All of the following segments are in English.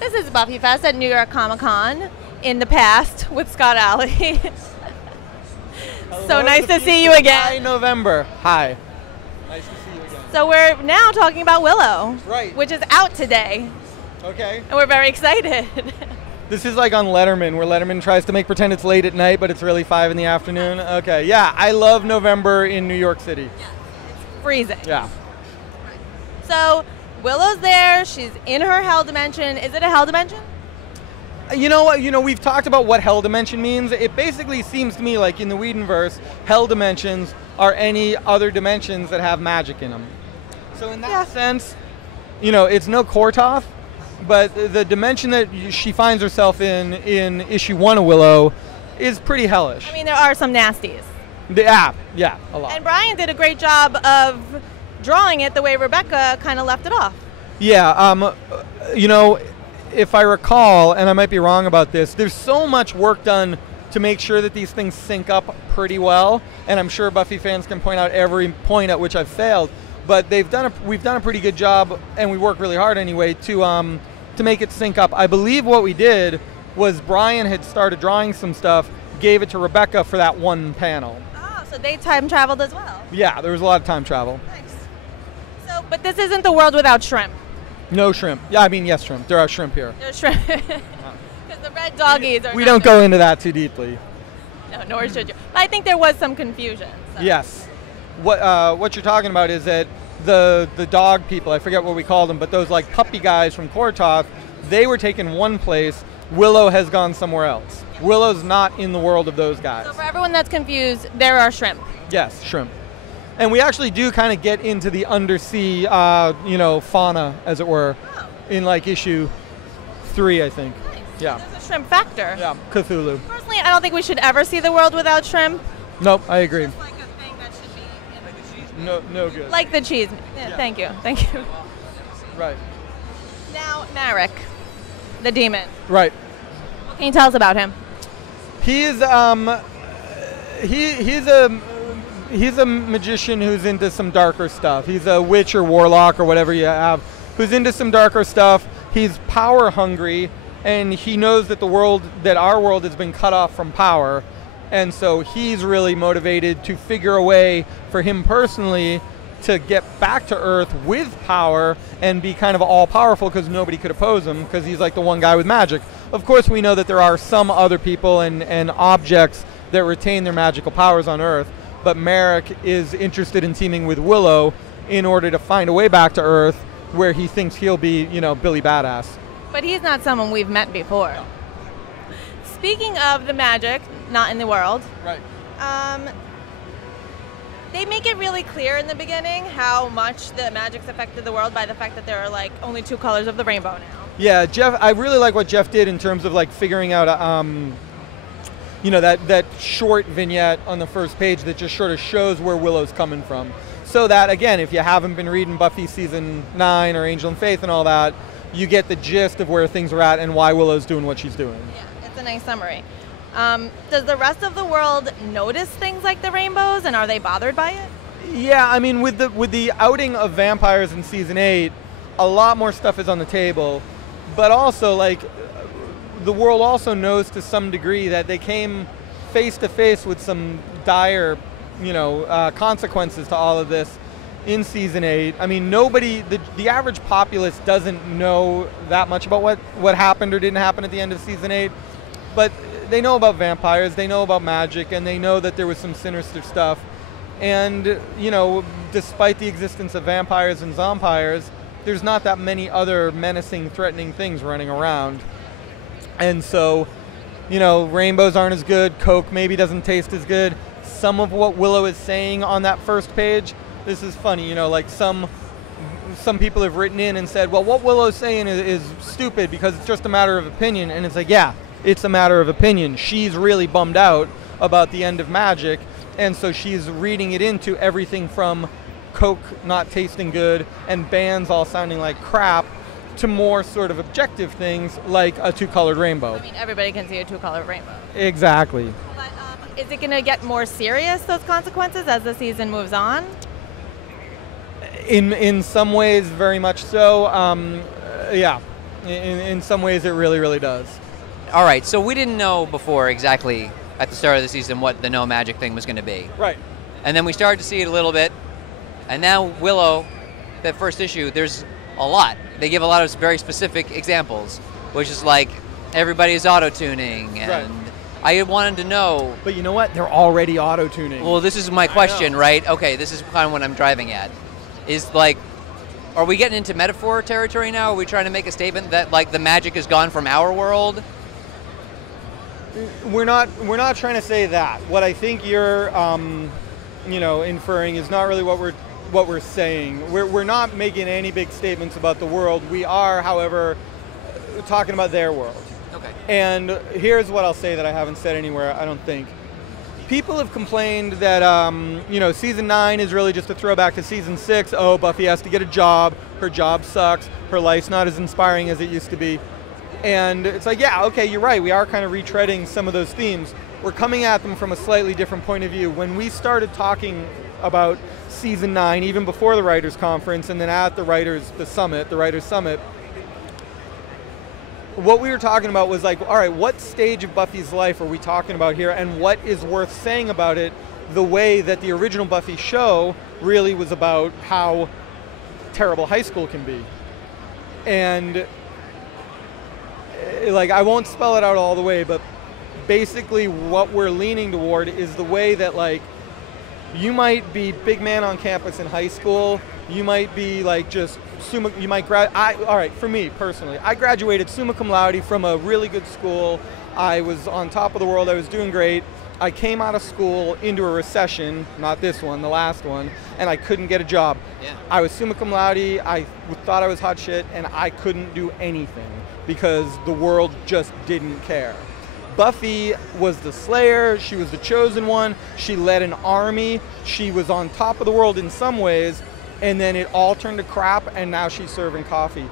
This is Buffyfest at New York Comic Con in the past with Scott Allie. So nice to see you again. Hi, November. Hi. Nice to see you again. So we're now talking about Willow, Right. which is out today, Okay. and we're very excited. This is like on Letterman, where Letterman tries to make pretend it's late at night, but it's really 5 in the afternoon. Okay, yeah, I love November in New York City. Freezing. Yeah. So Willow's there. She's in her hell dimension. Is it a hell dimension? You know what? We've talked about what hell dimension means. It basically seems to me like in the Whedonverse, hell dimensions are any other dimensions that have magic in them. So in that sense, it's no Kortoth, but the dimension that she finds herself in issue 1 of Willow is pretty hellish. I mean, there are some nasties. Yeah, a lot. And Brian did a great job of drawing it the way Rebekah kind of left it off. Yeah, if I recall, and I might be wrong about this, there's so much work done to make sure that these things sync up pretty well, and I'm sure Buffy fans can point out every point at which I've failed, but we've done a pretty good job, and we work really hard anyway to make it sync up. I believe what we did was Brian had started drawing some stuff, gave it to Rebekah for that one panel. Oh, so they time traveled as well. Yeah, there was a lot of time travel. Nice. So, but this isn't the world without shrimp. No shrimp. Yeah, I mean, yes, shrimp. There are shrimp here. There's shrimp. Because the red doggies are. We don't go into that too deeply. No, nor should you. But I think there was some confusion. So. Yes. What you're talking about is that the dog people, I forget what we called them, but those like puppy guys from Kortoth, they were taken one place. Willow has gone somewhere else. Willow's not in the world of those guys. So for everyone that's confused, there are shrimp. Yes, shrimp. And we actually do kind of get into the undersea, fauna, as it were, in like issue 3, I think. Nice. Yeah. There's a shrimp factor. Yeah, Cthulhu. Personally, I don't think we should ever see the world without shrimp. Nope, I agree. It's like a thing that should be No good. like the cheese. Yeah. Thank you. Right. Now, Narek, the demon. Right. What can you tell us about him? He's he's a magician who's into some darker stuff. He's a witch or warlock or whatever you have, who's into some darker stuff. He's power hungry, and he knows that our world has been cut off from power, and so he's really motivated to figure a way for him personally to get back to Earth with power and be kind of all-powerful, because nobody could oppose him, because he's like the one guy with magic. Of course, we know that there are some other people and objects that retain their magical powers on Earth, but Marek is interested in teaming with Willow in order to find a way back to Earth where he thinks he'll be, Billy Badass. But he's not someone we've met before. No. Speaking of the magic, not in the world. Right. They make it really clear in the beginning how much the magic's affected the world by the fact that there are like only 2 colors of the rainbow now. Yeah, Jeff. I really like what Jeff did in terms of like figuring out, that short vignette on the first page that just sort of shows where Willow's coming from. So that, again, if you haven't been reading Buffy season 9 or Angel and Faith and all that, you get the gist of where things are at and why Willow's doing what she's doing. Yeah, it's a nice summary. Does the rest of the world notice things like the rainbows, and are they bothered by it? Yeah, I mean, with the outing of vampires in season 8, a lot more stuff is on the table, but also like the world also knows to some degree that they came face to face with some dire, consequences to all of this in season 8. I mean, the average populace doesn't know that much about what happened or didn't happen at the end of season 8, but they know about vampires, they know about magic, and they know that there was some sinister stuff. And, despite the existence of vampires and zompires, there's not that many other menacing, threatening things running around. And so, rainbows aren't as good, Coke maybe doesn't taste as good. Some of what Willow is saying on that first page, this is funny, like some people have written in and said, well, what Willow's saying is stupid because it's just a matter of opinion. And it's like, yeah, it's a matter of opinion. She's really bummed out about the end of magic, and so she's reading it into everything from Coke not tasting good and bands all sounding like crap to more sort of objective things like a 2-colored rainbow. I mean, everybody can see a 2-colored rainbow. Exactly. But is it going to get more serious, those consequences, as the season moves on? In some ways, very much so. Yeah. In some ways, it really, really does. All right, so we didn't know before exactly at the start of the season what the no magic thing was going to be. Right. And then we started to see it a little bit, and now Willow, that first issue, there's a lot. They give a lot of very specific examples, which is like everybody is auto-tuning, and Right. I wanted to know. But you know what? They're already auto-tuning. Well, this is my question, right? Okay, this is kind of what I'm driving at. Is like, are we getting into metaphor territory now? Are we trying to make a statement that like the magic is gone from our world? We're not trying to say that. What I think you're inferring is not really what we're saying. We're not making any big statements about the world. We are, however, talking about their world. Okay. And here's what I'll say that I haven't said anywhere, I don't think. People have complained that season 9 is really just a throwback to season 6. Oh, Buffy has to get a job. Her job sucks. Her life's not as inspiring as it used to be. And it's like, yeah, okay, you're right. We are kind of retreading some of those themes. We're coming at them from a slightly different point of view. When we started talking about season 9, even before the writers' conference, and then at the writers' summit, what we were talking about was like, all right, what stage of Buffy's life are we talking about here, and what is worth saying about it the way that the original Buffy show really was about how terrible high school can be. And like, I won't spell it out all the way, but basically what we're leaning toward is the way that, like, you might be big man on campus in high school, you might be like just all right, for me personally, I graduated summa cum laude from a really good school. I was on top of the world, I was doing great. I came out of school into a recession, not this one, the last one, and I couldn't get a job. Yeah. I was summa cum laude, I thought I was hot shit, and I couldn't do anything because the world just didn't care. Buffy was the Slayer, she was the chosen one, she led an army, she was on top of the world in some ways, and then it all turned to crap, and now she's serving coffee.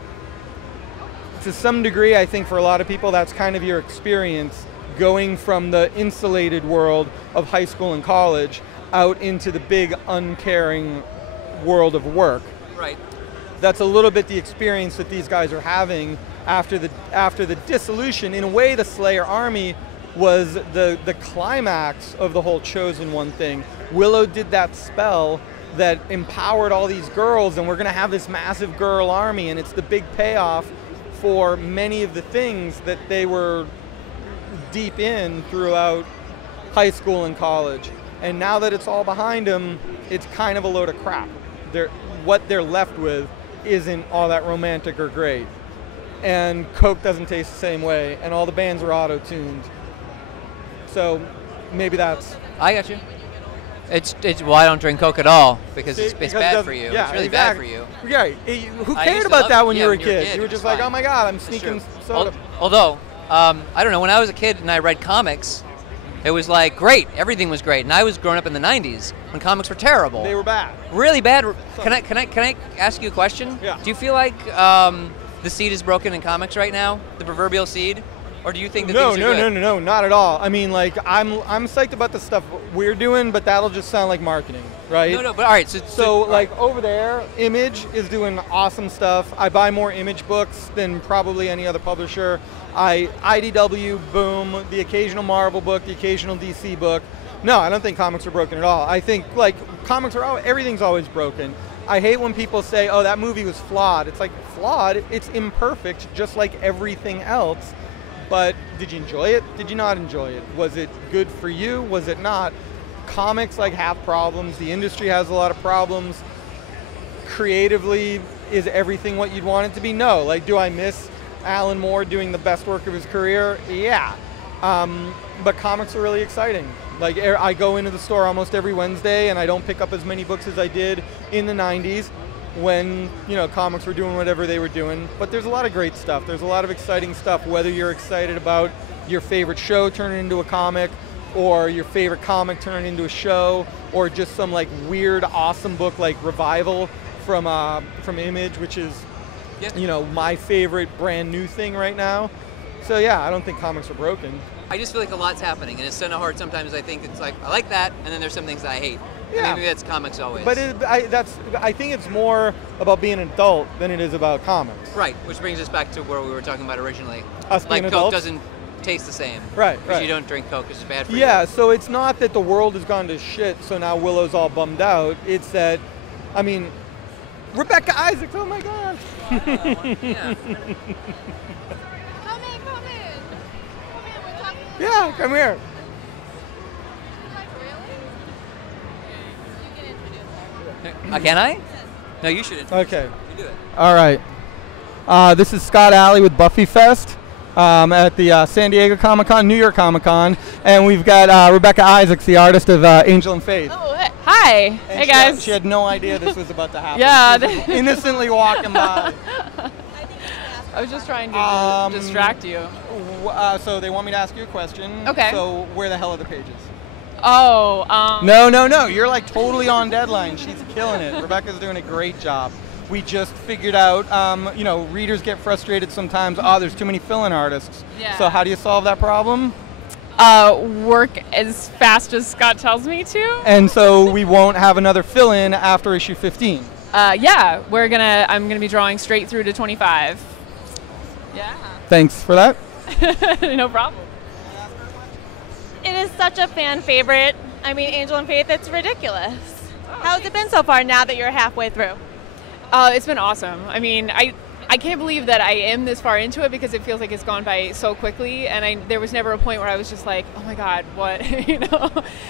To some degree, I think for a lot of people, that's kind of your experience, going from the insulated world of high school and college out into the big, uncaring world of work. Right. That's a little bit the experience that these guys are having after the dissolution. In a way, the Slayer army was the climax of the whole Chosen One thing. Willow did that spell that empowered all these girls, and we're going to have this massive girl army, and it's the big payoff for many of the things that they were deep in throughout high school and college. And now that it's all behind them, it's kind of a load of crap. What they're left with isn't all that romantic or great. And Coke doesn't taste the same way, and all the bands are auto-tuned. So maybe that's... I got you. Well, I don't drink Coke at all because it's bad for you. Yeah, it's really exactly. bad for you. Yeah, who cared about that when you were a kid? You were just like, oh my God, I'm sneaking soda. Although, I don't know, when I was a kid and I read comics, it was like, great, everything was great. And I was growing up in the 90s when comics were terrible. They were bad. Really bad. Can I ask you a question? Yeah. Do you feel like the seed is broken in comics right now? The proverbial seed? Or do you think that things are good? No, not at all. I mean, like, I'm psyched about the stuff we're doing, but that'll just sound like marketing, right? No, but all right. So like, over there, Image is doing awesome stuff. I buy more Image books than probably any other publisher. IDW, boom, the occasional Marvel book, the occasional DC book. No, I don't think comics are broken at all. I think, like, everything's always broken. I hate when people say, oh, that movie was flawed. It's like, flawed? It's imperfect, just like everything else. But did you enjoy it? Did you not enjoy it? Was it good for you? Was it not? Comics, like, have problems. The industry has a lot of problems. Creatively, is everything what you'd want it to be? No. Like, do I miss Alan Moore doing the best work of his career? Yeah. But comics are really exciting. Like, I go into the store almost every Wednesday, and I don't pick up as many books as I did in the 90s. When, comics were doing whatever they were doing. But there's a lot of great stuff. There's a lot of exciting stuff, whether you're excited about your favorite show turning into a comic, or your favorite comic turning into a show, or just some, like, weird, awesome book like Revival from Image, which is, my favorite brand new thing right now. So, yeah, I don't think comics are broken. I just feel like a lot's happening, and it's kind of hard sometimes. I think it's like, I like that, and then there's some things that I hate. Yeah. Maybe that's comics always. But I think it's more about being an adult than it is about comics. Right, which brings us back to where we were talking about originally. Us being Coke adults? doesn't taste the same. Right, Because right. you don't drink Coke, it's bad for you. Yeah, so it's not that the world has gone to shit, so now Willow's all bummed out. It's that, I mean, Rebekah Isaacs, oh my gosh. Yeah. Come in. Come in, we're talking. Yeah, come here. Like, really? You can introduce her. Can I? No, you shouldn't. Okay. You do it. All right. This is Scott Allie with Buffyfest at the San Diego Comic-Con, New York Comic-Con, and we've got Rebekah Isaacs, the artist of Angel and Faith. Oh, hi. And Hey, guys. She had no idea this was about to happen. Yeah. She was just innocently walking by. I was just trying to distract you. So they want me to ask you a question. Okay. So where the hell are the pages? Oh, No. You're like totally on deadline. She's killing it. Rebekah's doing a great job. We just figured out, readers get frustrated sometimes. Oh, there's too many fill-in artists. Yeah. So how do you solve that problem? work as fast as Scott tells me to. And so we won't have another fill-in after issue 15. Yeah, I'm gonna be drawing straight through to 25. Yeah. Thanks for that. No problem. It is such a fan favorite. I mean, Angel and Faith, it's ridiculous. How's it been so far now that you're halfway through? It's been awesome. I mean, I can't believe that I am this far into it because it feels like it's gone by so quickly, and there was never a point where I was just like, oh my God, what,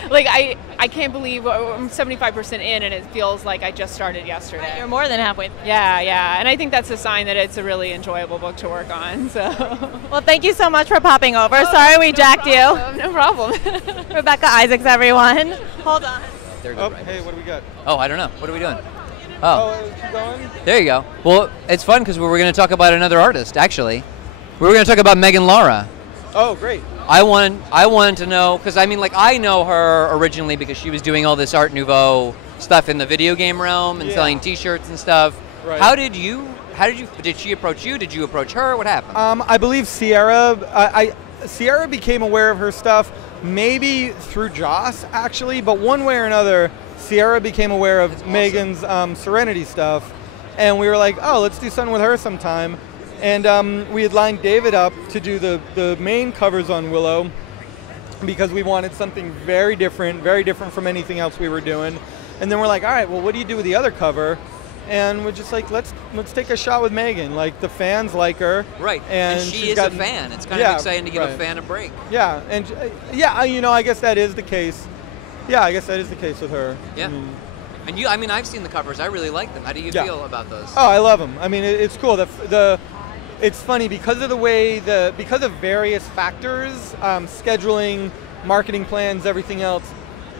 Like, I can't believe I'm 75% in, and it feels like I just started yesterday. You're more than halfway. Yeah, and I think that's a sign that it's a really enjoyable book to work on, so. Well, thank you so much for popping over. Sorry we jacked you. No problem. Rebekah Isaacs, everyone. Hold on. Oh, hey, what do we got? Oh, I don't know. What are we doing? Oh, keep going? There you go. Well, it's fun because we were going to talk about another artist, actually. We were going to talk about Megan Lara. Oh, great. I wanted to know, because I mean, like, I know her originally because she was doing all this Art Nouveau stuff in the video game realm and selling T-shirts and stuff. Right. Did she approach you? Did you approach her? What happened? I believe Sierra, Sierra became aware of her stuff maybe through Joss, actually, but one way or another, Sierra became aware of Megan's Serenity stuff, and we were like, oh, let's do something with her sometime. And we had lined David up to do the main covers on Willow because we wanted something very different from anything else we were doing. And then we're like, all right, well, what do you do with the other cover? And we're just like, let's take a shot with Megan. Like, the fans like her. Right, and she is a fan. It's kind of exciting to give a fan a break. Yeah, and I guess that is the case. Yeah, I guess that is the case with her. Yeah. And I've seen the covers. I really like them. How do you feel about those? Oh, I love them. I mean, it's cool. It's funny because of because of various factors, scheduling, marketing plans, everything else.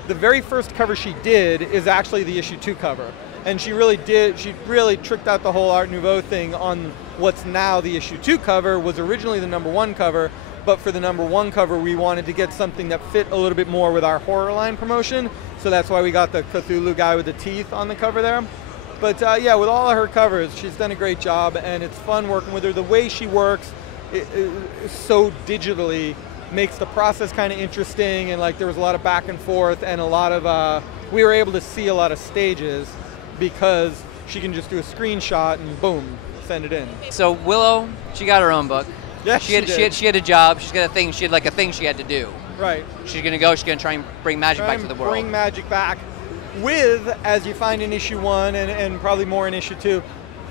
The very first cover she did is actually the issue 2 cover. And she really tricked out the whole Art Nouveau thing on what's now the issue 2 cover, was originally the #1 cover, but for the #1 cover we wanted to get something that fit a little bit more with our horror line promotion, so that's why we got the Cthulhu guy with the teeth on the cover there. But yeah, with all of her covers, she's done a great job, and it's fun working with her. The way she works so digitally makes the process kind of interesting, and like there was a lot of back and forth and a lot of, we were able to see a lot of stages because she can just do a screenshot and boom, send it in. So Willow, she got her own book. Yeah, she had a job. She's got a thing. She had like a thing she had to do. Right. She's gonna go. She's gonna try and bring magic back to the world. Bring magic back, with, as you find in issue 1 and probably more in issue 2,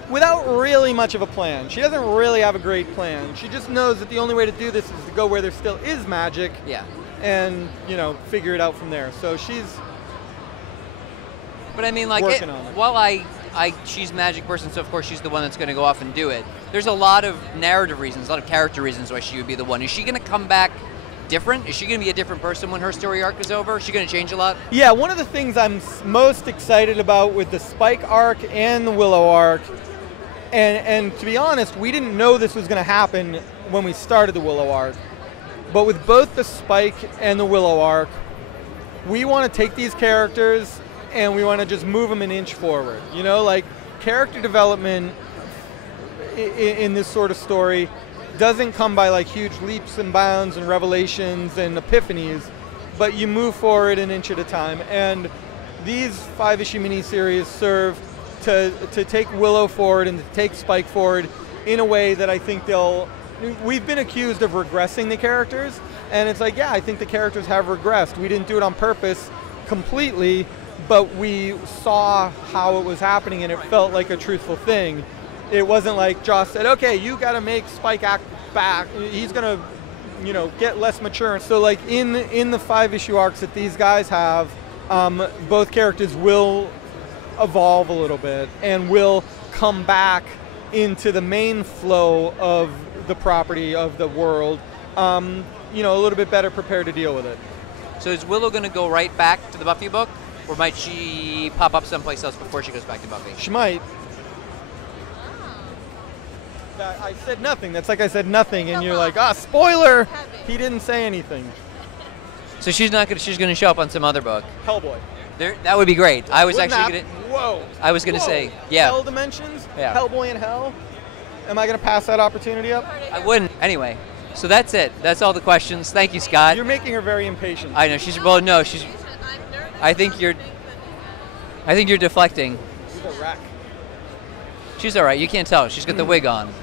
without really much of a plan. She doesn't really have a great plan. She just knows that the only way to do this is to go where there still is magic. Yeah. And figure it out from there. So she's. But I mean, like, while she's a magic person, so of course she's the one that's going to go off and do it. There's a lot of narrative reasons, a lot of character reasons why she would be the one. Is she going to come back different? Is she going to be a different person when her story arc is over? Is she going to change a lot? Yeah, one of the things I'm most excited about with the Spike arc and the Willow arc, and to be honest, we didn't know this was going to happen when we started the Willow arc, but with both the Spike and the Willow arc, we want to take these characters and we want to just move them an inch forward. Like, character development in this sort of story doesn't come by like huge leaps and bounds and revelations and epiphanies, but you move forward an inch at a time. And these 5-issue miniseries serve to take Willow forward and to take Spike forward in a way that I think we've been accused of regressing the characters, and it's like, yeah, I think the characters have regressed. We didn't do it on purpose completely, but we saw how it was happening and it felt like a truthful thing. It wasn't like Joss said, okay, you got to make Spike act back. He's going to, get less mature. So like in the 5-issue arcs that these guys have, both characters will evolve a little bit and will come back into the main flow of the property, of the world, a little bit better prepared to deal with it. So is Willow going to go right back to the Buffy book, or might she pop up someplace else before she goes back to Buffy? She might. I said nothing. That's like I said nothing, and you're like, spoiler! He didn't say anything. So she's not going. She's going to show up on some other book. Hellboy. That would be great. I was Wouldn't actually going to. Whoa. I was going to say, yeah. Hell dimensions. Yeah. Hellboy in hell. Am I going to pass that opportunity up? I wouldn't. Anyway, so that's it. That's all the questions. Thank you, Scott. You're making her very impatient. I know she's. Well, no, she's. I think you're deflecting. She's a wreck. She's all right. You can't tell. She's got the wig on.